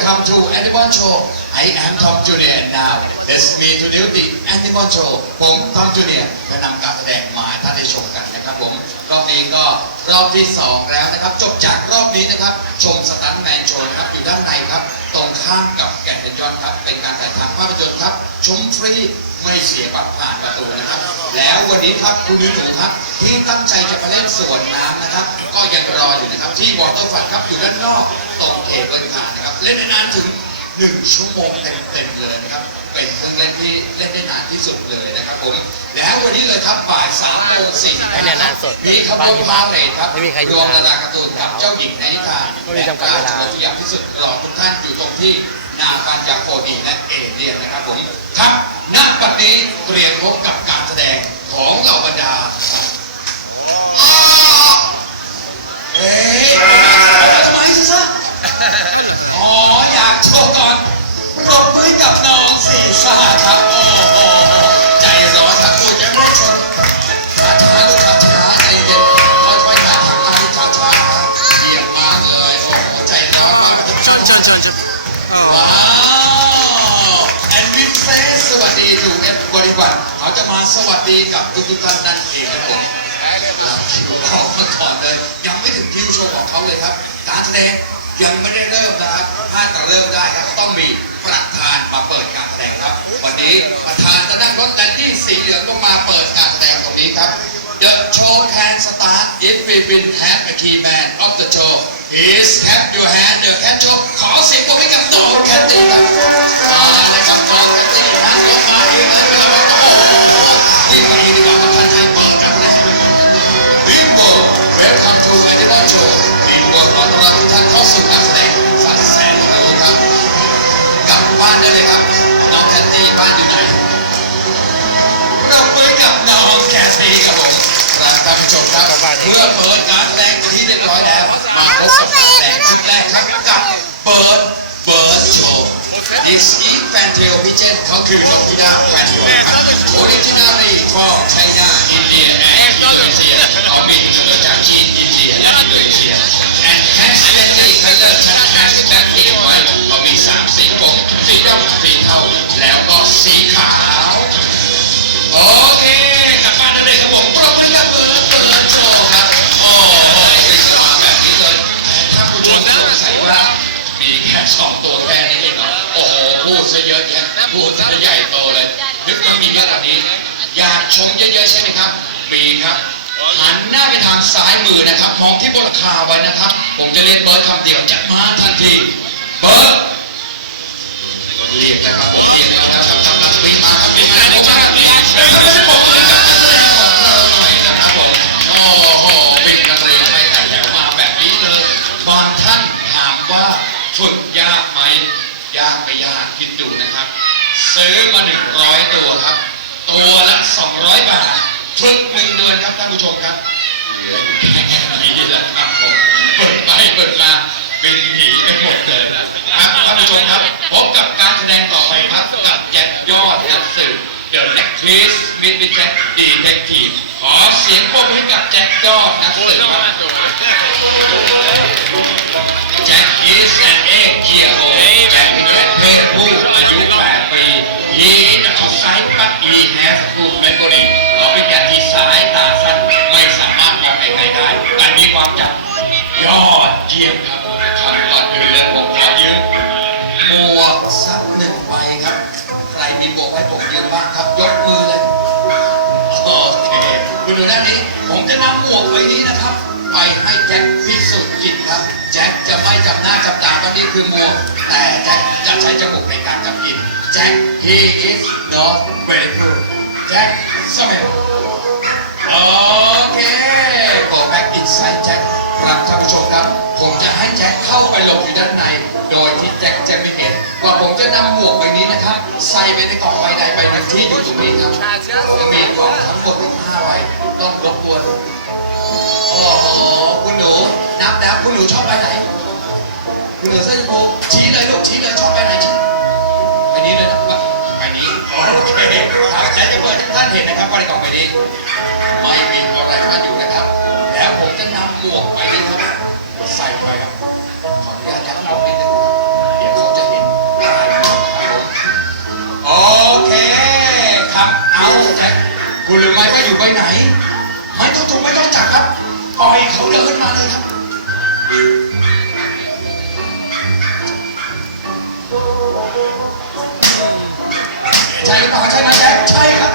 Welcome to Animal Show I am Tom Junior now let's me to do the Animal Show ผม Tom Junior จะนำการแสดงมาให้ท่านได้ชมกันนะครับผม รอบนี้ก็รอบที่ 2 แล้วนะครับ จบจากรอบนี้นะครับ ชมสตันแมนโชว์นะครับ อยู่ด้านในครับ ตรงข้ามกับแก่นแคนยอนครับ เป็นการถ่ายทำภาพยนตร์ครับ ชมฟรีไม่เสียบัตรผ่านประตูนะครับ แล้ววันนี้ครับคุณหนูครับที่ตั้งใจจะมาเล่นสวนน้ำนะครับ ก็ยังรออยู่นะครับที่วอเตอร์ฟันครับอยู่ด้านนอกตรง เคเบิลคาร์นะครับ เล่นได้นานถึงหนึ่งชั่วโมงเต็มๆเลยนะครับ เป็นเครื่องเล่นที่เล่นได้นานที่สุดเลยนะครับผม แล้ววันนี้เลยครับบ่ายสามโมงสี่สิบไอ้เนี่ยหน้าสดมีขบวนพาเหรดครับไม่มีใครอยู่รวมระดาการ์ตูนกับเจ้าหญิงในนิทานไม่มีจำกัดเวลา และกรที่อยากที่สุดรอทุกท่านอยู่ตรงที่นาปัญญาโฟดีและเอเลียนนะครับผมครับณบัดนี้เตรียมพบกับการแสดง บริวัตเขาจะมาสวัสดีกับทุกๆท่านนั่นเองครับผมเราคิวของมาก่อนเลย ยังไม่ถึงคิวโชว์ของเขาเลยครับ การแสดงยังไม่ได้เริ่มนะครับ ถ้าจะเริ่มได้ครับต้องมีประธานมาเปิดการแสดงครับ วันนี้ประธานจะนั่งรถแดนที่สีเหลืองลงมาเปิดการแสดงตรงนี้ครับ The show can start if we will have a key man of the show Please have your hand Animal Show บิมโบขอต้อนรับทุกท่านเข้าสู่การแสดงสัตว์แสนรู้ครับ กลับบ้านได้เลยครับน้องแคทตี้บ้านอยู่ไหนปรบมือกับน้องแคทตี้ครับผมครับท่านผู้ชมครับเมื่อเปิดการแสดงเป็นที่เรียบร้อยแล้ว มาพบกับการแสดงชุดแรกครับกับเบิร์ดเบิร์ดโชว์ This is Fantail Pigeon เขาคือนกพิราบแฟนตัวครับ Originally from China India and Indonesia เขามีกำเนิน อะแยะพูดซะใหญ่โตเลยนึกว่ามีเยอะกว่านี้ อยากชมเยอะๆใช่ไหมครับ มีครับ หันหน้าไปทางซ้ายมือนะครับ มองที่บนหลังคาไว้นะครับ ผมจะเรียกเบิร์ดคำเดียวจะมาทันที เบิร์ดเรียกนะครับผมเรียกแล้วครับกำลังปีมาครับปีมาผมมาครับแล้วก็ได้บอกเลยกับนักแสดงของเราหน่อยนะครับผมโอ้โหเป็นนักเรียนไม่แต่แถวมาแบบนี้เลย บางท่านถามว่าฝึกยากไหมยากไม่ยากคิดดูนะครับ ซื้อมาหนึ่งร้อยตัวครับ ตัวละสองร้อยบาทฝึกหนึ่งเดือนครับท่านผู้ชมครับเหลืออยู่แค่นี้แหละครับผมเปิดไปเปิดมาเป็นผีไปหมดเลยนะครับท่านผู้ชมครับพบกับการแสดงต่อไปครับกับแจ็คยอดนักสืบ The Necklace with the Jack Detective ขอเสียงปรบมือให้กับแจ็คยอดนักสืบครับแจ็ค is an eight year กใบนี้นะครับ ไปให้แจ็คพิสูจน์จิตครับ แจ็คจะไม่จับหน้าจับตาว่านี่คือหมวกแต่แจ็คจะใช้จมูกในการจับกลิน แจ็ค he is not very good แจ็ค smell โอเค go back inside แจ็คครับท่านผู้ชมครับ ผมจะให้แจ็คเข้าไปหลบอยู่ด้านใน โดยที่แจ็คจะไม่เห็นว่าผมจะนำหมวกใบนี้นะครับ ใส่ไปในกล่องใบใดใบหนึ่งที่อยู่ตรงนี้ครับผมมีกล่องทั้งหมดห้าใบต้องรบกวนโอ้โหคุณหนูามแต่คุณหนูชอบไปไหน คุณหนูเสื้อชมพูชี้เลยลูกชี้เลยชอบไปไหนชี้ไปนี้เลยนะครับไปนี้โอเคครับอและจะเปิดให้ท่านเห็นนะครับว่าในกล่องไปนี้ไม่มีอะไรพลาดอยู่นะครับ แล้วผมจะนำหมวกไปนี้ครับใส่ไปครับขออนุญาตย้ำน้องนิดนึงเดี๋ยวเขาจะเห็นลายหนะครับโอเคครับเอาแจ็คคุณหรือไม่ก็อยู่ไปไหน ไม่ต้องถูกไม่ต้องจับครับปล่อยเขาเดินมาเลยครับ ใช่ไหมแจ๊คใช่ครับ